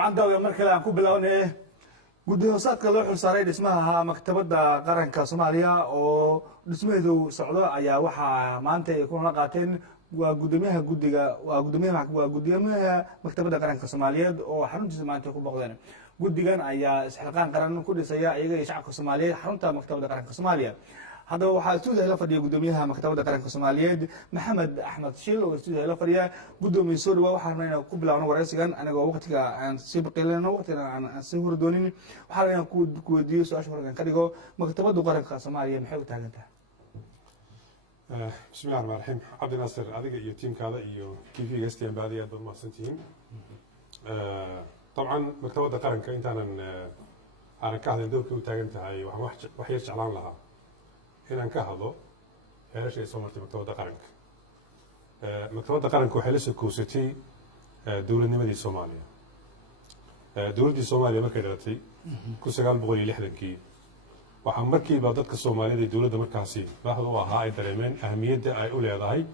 وعن دولة مركلة عن كوب لونه guddi hoosaadka loo xilsaaray dhismaha maktabadda qaranka Soomaaliya oo dhismaheedu socdo ayaa waxa maanta ay kuna qaateen gudoomiyaha maktabadda qaranka Soomaaliyeed oo xaruntiisa maanta ku boqdeen guddigan ayaa isxilqaan qaran ku dhisaya iyaga iyo shacabka Soomaaliyeed xarunta maktabadda qaranka Soomaaliya هذا واحد استوديو هلا فدي قدوميها مكتبة قرن كسوماليد محمد أحمد شيل واستوديو هلا فدي قدومي سوري وحنا قبل أنا ورئيسكان أنا وقتك عن سبق لنا وقتنا عن سهور دونين وحنا كوديو سؤال شهور كان كذا مكتبة قرن كسوماليا محيو تاجنتها. بسم الله الرحمن الرحيم عبد الناصر هذا يتيم كذا يو كيف يجستين بعدي هذا ما سنتين طبعا مكتبة قرن كأنت أنا كهذا الدور كيو تاجنتها هاي وحيرش على لها إن كهذا هذا شيء صمرت مكتبة قرنك مكتبة قرنك وحلس كوستي دولة نمدي الصومالية دولة الصومالية ما كدرتي كوسجان بقولي لحدكي وحمركي بعضك الصومالية دي دولة مركزي لاحظوا هاي دريمين أهمية أي أولى هاي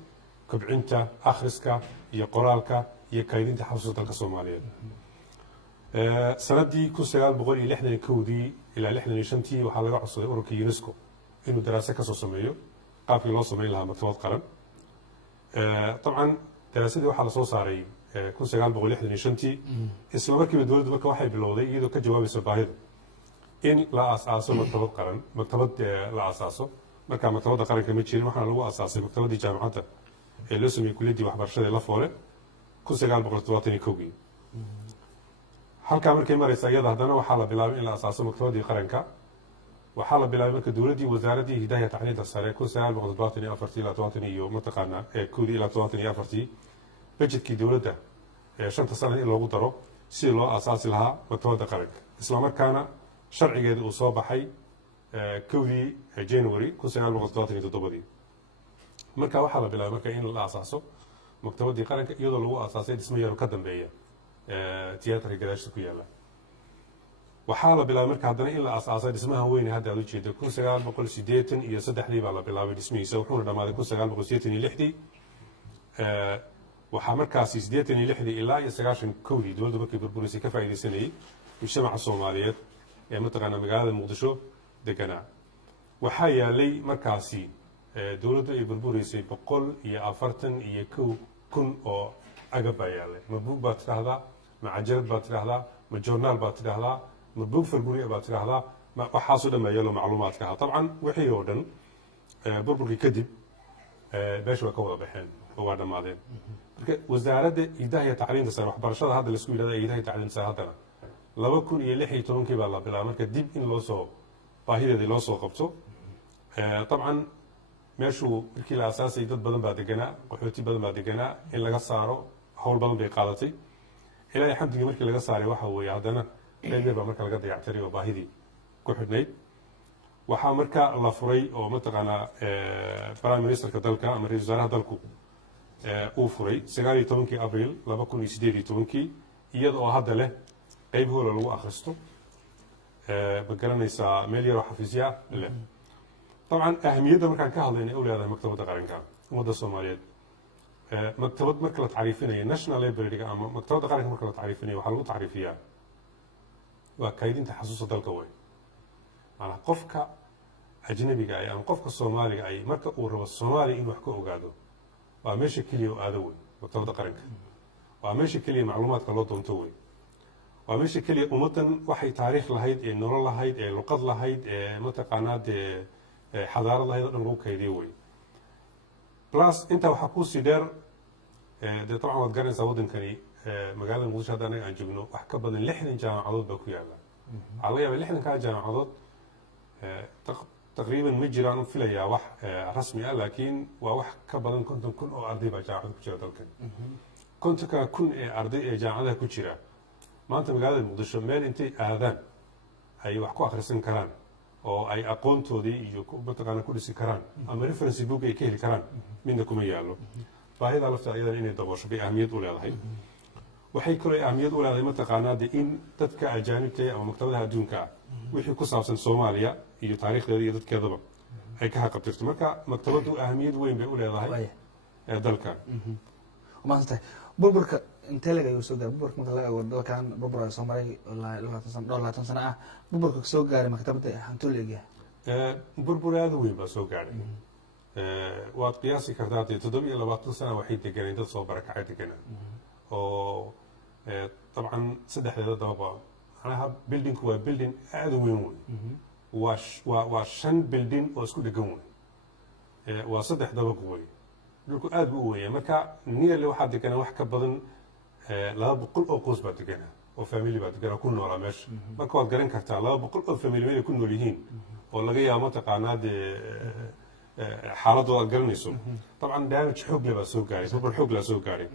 كبعنتا أخرسك يقرالك يكايدين تحفظ تلك الصومالية سندي كوسجان بقولي لحدكودي إلى لحدني شنتي وحلقة عصر أوروكي يونسكو إنه دراسة كسر سميه قابل الله سميه لها مكتبة قرن طبعا دراسة دي وحلا صوص عري كل سجال بقول إحدى نشنتي اسمه مركب الدول دول كواحد بالوضع يدو كجواب السباهد إن لا أساسه مكتبة قرن مكتبة لا أساسه مكتبة قرن كميتشير ما حنا لو أساسه مكتبة دي جامعته اللي اسمه كل دي وحبر شدة لا فوره كل سجال بقول تواتني كوجي هل كامل كلمة رسالة هذا وحلا بلام إلا أساسه مكتبة دي قرن وحالا بلا مركز دولتي وزارتي هداية تعليم السريع كل سنة بقول باطني أفرتي لا تواتني يوم متقنا كودي لا تواتني أفرتي بجد كي دولته شنت سنة إلا وضرب سيلو أساس لها مكتوبة قرنك إسلام كان شرعي جد أصاب حي كودي جانوري كل سنة بقول تواتني تطبدي مركز وحالا بلا مركز إن الأساسه مكتوبة قرنك يضل هو أساسي اسمه يركضن بيا تياتر قداش تكويلا وحاله بلا مركز هذا إلا أساسا اسمها وين هذا اللي يجي كل سجال بقول سيدتن يصدح لي بلا بلا باسمه يسوون لما كل سجال بقول سيدتن يلحدي وحمركز سيدتن يلحدي إلا يسجاشن كودي دول دبك بربوليسي كفاية سنة مجتمع الصوماليات يعني متقنا مقالة مقدشو دكنا وحيا لي مركزي دولة بربوليسي بقول يأفرتن يكو كن أو أجابة يعني مبوك باترهلا مع جلد باترهلا مع جورنال باترهلا مبوك في البنية باترهلا ما وحاصل ما يلو معلومات كها طبعا وحي يودن بربولي كذب باش وكوض بحين هو هذا ماذا وزارة إدارة تعليم تسار وحبرشة هذا السكول هذا إدارة تعليم تسار هذا لو كون يلحي ترون كبلا بلا مركز ديب إن لوسو باهية دي لوسو قبته طبعا ماشو كل أساس يدد بدن بعد جنا وحوتي بدن بعد جنا إن لقى صاروا حول بدن بقالتي إلى حد يمرك لقى صار واحد ويعدنا لأن بمرك لقى يعتري وباهيدي كحدني waxaa marka la furay oo mataqaana prime minister ka dalka ama ra'iisul wasaaraha dalku uu furay 19 abriil 2018 iyadoo hadda leh qayb hore lagu akhristo magaranaysa meel yar oo xafiisya leh طبعا أهميتها markaan ka hadlayna u leedahay maktabadda qaranka ummadda Soomaaliyeed maktabad marka la taariifinayo national library ama maktabadda qaranka marka la taariifinayo waxa lagu taariifiyaa waa kaydinta xasuusta dalka way أنا قفك أجنبي جاي أنا قفك الصومالي جاي مركب ورا الصومالي إنه يحكوا قادو وأمشي كليه آدوي مكتبة قرنك وأمشي كليه معلومات كلوتهم توي وأمشي كليه أمتن وحي تاريخ لهيد النور لهيد اللقط لهيد متقنات حضارة لهيد نروك كيديوي بلاس أنت وحكوا سيدر ده طبعا وتقارن سودن كني مجال الموضوع هذا أنا أنجبنه وحكى بدن لحن جامعات بكويالا على اللحن كان جامعات تقريبا مجران في ليا وح رسمي لكن وح كبدن كنت كن أرضي بجامعة كشرة دلكن كنت كن أرضي جامعة كشرة ما أنت مقالة المقدسة مال أنت آذان أي وحكوا آخر سن كران أو أي أقوم تودي يجوك بتقنا كل سكران أما ريفرنس بوك يكيل كران منكم يالله فهذا لفت أيضا إني دبوش بأهمية ولا هاي waxay kale ahmiyad u leedahay mataqaanaa in dadka ajaanibta ama maktabadaha adduunka wixii ku saabsan Soomaaliya iyo taariikhdeeda iyo dadkeedaba ay ka xaqabtirto marka maktabadu ahmiyad weyn bay u leedahay dalka ما أنت بربرك intee lag ayuu soo gaaray burburka marka laga eego dalkan burbur ay soo maray dhowr 20 sano ah burburka soo gaaray maktabadda hantuu leegyahay burbur aad u weyn baa soo gaadhay waad qiyaasi kartaa dee 27 sana waxay deganeen dad soo barakacay deganaa oo dabcan saddexdeeda dababa macnaha buildingku waa building aad u weyn wey waa 5 building oo isku dhegan wey waa 3 dabaq wey dhulku aad buu u weyn marka nearly waxaa deganaa wax ka badan 200 oo qoys baa deganaa oo family baa deganaa ku noolaa meesha marka waad garan kartaa 200 oo family inay ku nool yihiin oo laga yaabo mataqaanaa dee xaaladooda aad garanayso dabcan damage xoog leh baa soo gaaray burbur xoog leh soo gaaray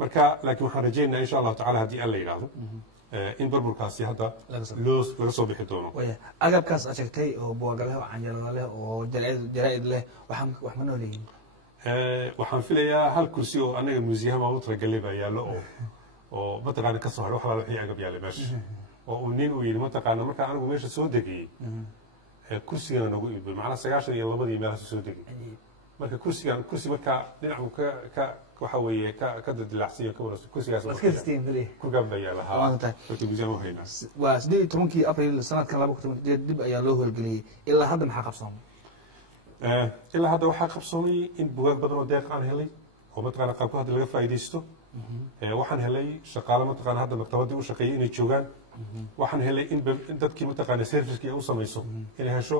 marka laakiin waxaan rajaynayaa insha allahu tacaala haddii alla yidhaahdo in burburkaasi hadda laga soo bixi doono agabkaas aad sheegtay oo buuga leh oo canjalada leh oo jaraa'id leh wax ma nooleeyihin waxaan filayaa hal kursi oo anaga muusiyahama u talagalay baa yaallo oo mataqaana ka soo haray wax wixii agab yaallay meesha oo uu nin uu yidhi mataqaana markaa anigu meesha soo degayey kursigana nagu iibay macnaha 92 meelahaas soo degay marka kursi markaa dhinacu ka waxa weeye ka dadilacsan iyo ka wada kursigaas ku gaabaya lahaa marka muusiyam hayna waa 18 April sanadkan 2018 dib ayaa loo howlgeliyay ilaa hadda maxaa qabsoomay ilaa hadda waxaa qabsoomay in buugaag badan oo deeq aan helay oo mataqaana qaabku hadda laga faa'iidaysto waxaan helay shaqaale mataqaana hadda maktabadii u shaqeeyay inay joogaan waxaan helay in dadkii mataqaana servicekii ay u samayso inay hesho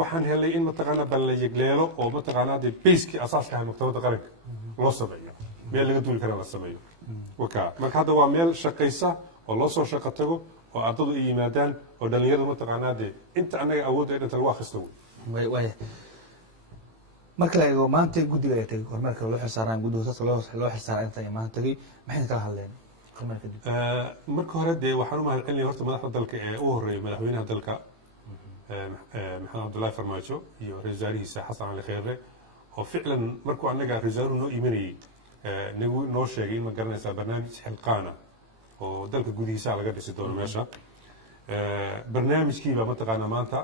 waxaan helay in mataqaana bal la yegleelo oo mataqaana dee basekii asaaska ah maktabadda qaranka loo sameeyo meel laga duuli kara la sameeyo marka hadda waa meel shaqaysa oo loo soo shaqo tago oo ardadu ay yimaadaan oo dhalinyaradu mataqaana dee inta annaga awoodda ay dhanta lagu akhristo way marka la eego maanta guddiga ay tagay kormeerka loo xilsaaran guddiga loo xilsaaran inta ay maanta tagay maxay kala hadleen kormeerka dib marka hore dee waxaan u mahadcelinayaa horta madaxda dalka ee u horeeyay madaxweynaha dalka maxamed cabdullaahi farmaajo iyo ra-iisul wasaarihiisa xasan cali kheyre oo ficlan markuu annaga ra-iisul wasaaruhu noo imanayey nagu noo sheegay in ma garanaysaa barnaamij xilqaana oo dalka gudihiisa laga dhisi doono meesha barnaamijkiiba mataqaana maanta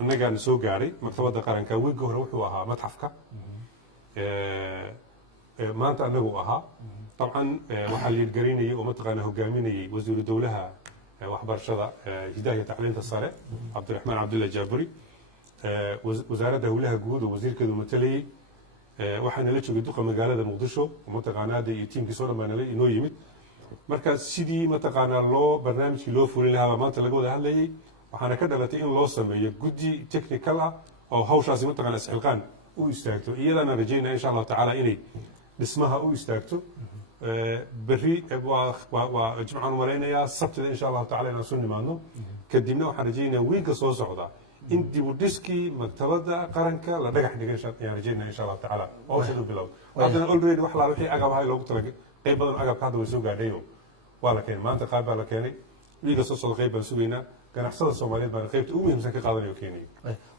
annagaana soo gaaray maktabadda qaranka weegga hore wuxuu ahaa matxafka maanta annagu ahaa dabcan waxaa liidgaraynayay oo mataqaana hogaaminayay wasiiru dowlaha waxbarashada hidaha iyo tacliinta sare cabdiraxmaan cabdulla jaaburi wasaaradda howlaha guud oo wasiirkeedu matalayay waxaana la joogay duqa magaalada muqdisho oo mataqaanaada iyo tiimkiisoo dhan baa inoo yimid marka sidii mataqaanaa barnaamijkii loo fulin lahaa baa maanta laga wada hadlayay waxaana ka dhalatay in loo sameeyo guddi technical ah oo hawshaasi mataqaana isxilqaan u istaagto iyadaana rajaynaya insha allahu tacaala inay dhismaha u istaagto berri waa jimcaan u malaynayaa sabtida insha allahu tacala inaan soo nimaadno kadibna waxaan rajaynayaa wiilka soo socda in dib u dhiskii maktabadda qaranka la dhagax dhigay ayaan rajaynaya insha allahu tacaala hawshan u bilowda haddana already wax laa wixii agab ahay loogu talagay qayb badan agabka hadda way soo gaadhayo waa la keenay maanta qaab baa la keenay wiilka soo socda qayb baan sugaynaa ganacsada Soomaaliyeed baan qaybta ugu muhiimsan ka qaadanayo keenay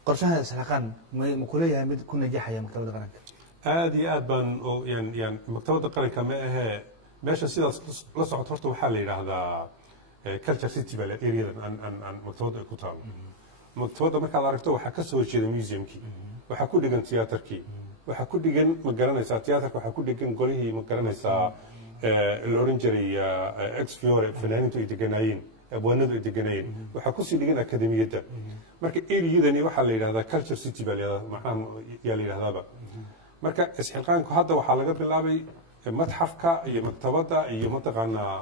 qorshaha isxilqaan ma ku leeyahay mid ku najaxaya maktabadda qaranka aad iyo aad baan yani maktabadda qaranka ma ahee meesha sidaas la socoto horta waxaa la yidhaahdaa culture city baa areadan aan maktabadda ay ku taalo maktabadda markaad aragto waxaa ka soo horjeeda museumkii waxaa ku dhigan tiyaatarkii waxaa ku dhigan ma garanaysaa tiyaatarka waxaa ku dhigan golihii ma garanaysaa la oran jiray exfiore fanaaniintu ay deganaayeen abwaanadu ay deganaayeen waxaa kusii dhigan akademiyadda marka areadani waxaa la yidhahdaa culture city baa yaa la yidhahdaaba marka isxilqaanku hadda waxaa laga bilaabay madxafka iyo maktabadda iyo mataqaanaa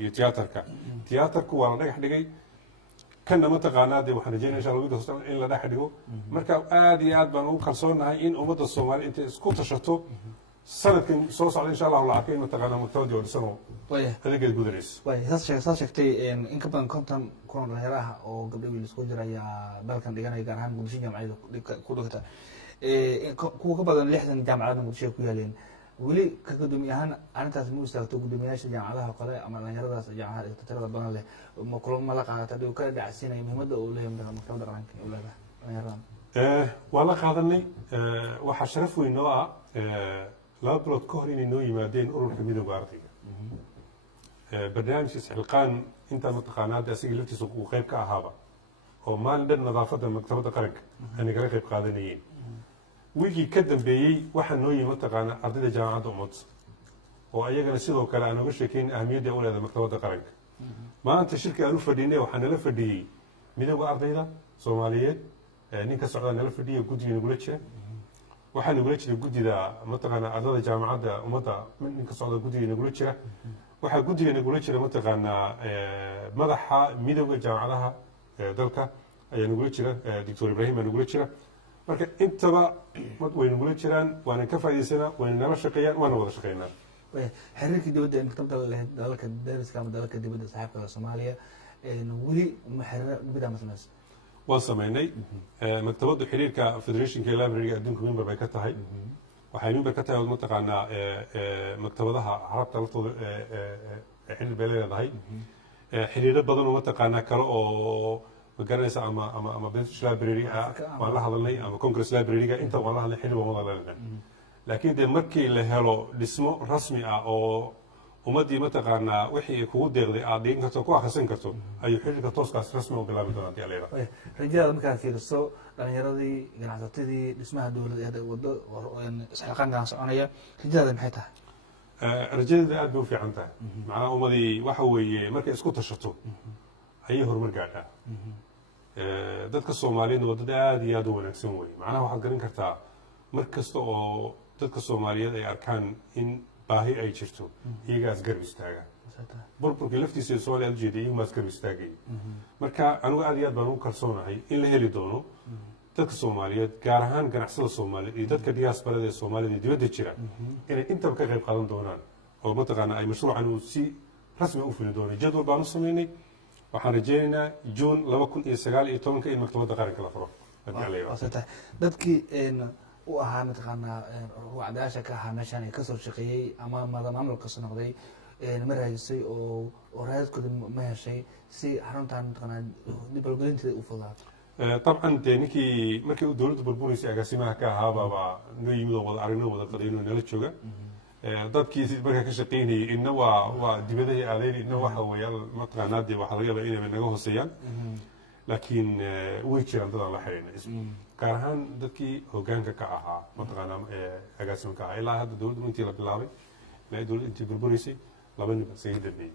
iyo tiyaatarka tiyaatarku waa la dhagax dhigay kana mataqaanaa dee waxaan rajaynaya insha allah in la dhex dhigo marka aad iyo aad baan ugu kalsoonahay in ummadda Soomaaliya intay isku tashato sanadkan soo socda insha allah la arkay in mataqaanaa maktabadii oo dhisano adeegeed gudanaysa saas sheegtay in ka badan 50 kun dhalinyaro ah oo gabdho wiil isku jira ayaa dalkan dhiganaya gaar ahaan muqdisho jaamacadda ku dhigta kuwa ka badan 60 jaamacadda muqdisho ku yaaleen weli ka gudoomiye ahaan arrintaas ma istaagto gudoomiyaasha jaamacadaha kale ama dhalinyaradaas jaamacadaha tirada badan leh ma kulamo la qaadata dib ka dhacsiinay muhiimadda uu leeyahay maktabadda qaranka ee leedahay dhalinyarada waa la qaadanay waxaa sharaf weyn oo ah 2 bilood ka hor inay noo yimaadeen ururka midowga ardayga barnaamijka isxilqaan intaa mataqaanaa hadda asiga laftiisa uu qayb ka ahaaba oo maalin dhan nadaafadda maktabadda qaranka aanay kala qayb qaadanayeen wiilkii ka dambeeyey waxaa noo yimi mataqaanaa ardayda jaamacadda ummadda oo ayagana sidoo kale aan uga sheekayn ahamiyadda u leedahay maktabadda qaranka maanta shirka aan u fadhinay waxaa nala fadhiyey midowda ardayda soomaaliyeed nin ka socda nala fadhiya guddiga nagula jira waxaa nagula jira guddida mataqaanaa ardada jaamacadda ummadda nin ka socda guddiga nagula jira waxaa guddiga nagula jira mataqaanaa madaxa midowda jaamacadaha dalka ayaa nagula jira doctor ibrahim baa nagula jira marka intaba way nagula jiraan waana ka faa'iidaysanaa wayna nala shaqeeyaan waana wada shaqeynaa xiriirkii dibadda ee maktabada lahayd dalalka dariska ama dalalka dibadda saaxiibka Soomaaliya weli ma xiriir dibadda ma samaysan waan sameynay maktabaddu xiriirka federationka library adduunka member bay ka tahay waxay member ka tahay mataqaanaa maktabadaha carabta laftooda xiriir bay leedahay xiriiro badan oo mataqaanaa kale oo magaranaysa ama British library waan la hadalnay ama Congress library inta waan la hadlay xiriir waan wada leedahay laakiin de markii la helo dhismo rasmi ah oo ummadii mataqaanaa wixii ay kugu deeqday aad dhigan karto ku akhrisan karto ayuu xiriirka tooskaas rasmi u bilaabi doonaa hadii alla yidhahdo rajada markaad fiiriso dhalinyaradii ganacsatadii dhismaha dowladda ee waddo isxilqaankan soconaya rajadaada maxay tahay rajadeeda aad bay u fiican tahay macnaha ummadii waxa weeye markay isku tashato ayay horumar gaadhaa dadka soomaaliyeedna waa dad aad iyo aad u wanaagsan wey macnaha waxaad garan kartaa mar kasta oo dadka soomaaliyeed ay arkaan in baahi ay jirto iyagaas garab istaaga burburkii laftiisa ee soomaaliya aad ujeeday iyagaas garab istaagay marka anigu aad iyo aad baan ugu kalsoonahay in la heli doono dadka soomaaliyeed gaar ahaan ganacsada soomaaliyeed iyo dadka diaasbarada ee soomaalida ee dibadda jira inay intaba ka qayb qaadan doonaan oo mataqaanaa ay mashruucan uu si rasmi u fuli doonay jadwal baan u samaynay waxaan rajeynaynaa juun 2019 in maktabadda qaranka la furo dadkii u ahaa mataqaanaa ruucdaasha ka ahaa meeshaan ay kasoo shaqeeyey ama maamul kasoo noqday ma raadisay oo raadadkooda ma heshay si xaruntan mataqaanaa dib howlgelinteeda u fududaato طبعا dee ninkii markii uu dowladda burburisay agaasimaha ka ahaababa noo yimid oo wada aragno wada qadayno nala jooga dadkii markaa ka shaqaynayay inna waa dibadahay aadayni inna waxa weeyaan mataqaanaa dee waxaa laga yaabaa inay naga hooseeyaan laakiin way jiraan dadaan la xiriirnay gaar ahaan dadkii hoggaanka ka ahaa mataqaanaa agaasima ka ahaa ilaa hadda dowladda intii la bilaabay ilaa dowladda intii burburisay laba nin isaga dambeeyey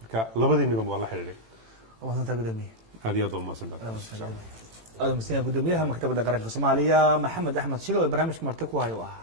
marka labadii niban waa la xiriiray aad iyo aad waa mahadsantahay gudoomiyaha maktabadda qaranka Soomaaliya Maxamed Axmed Shilo barnaamijka marti ku hayo ah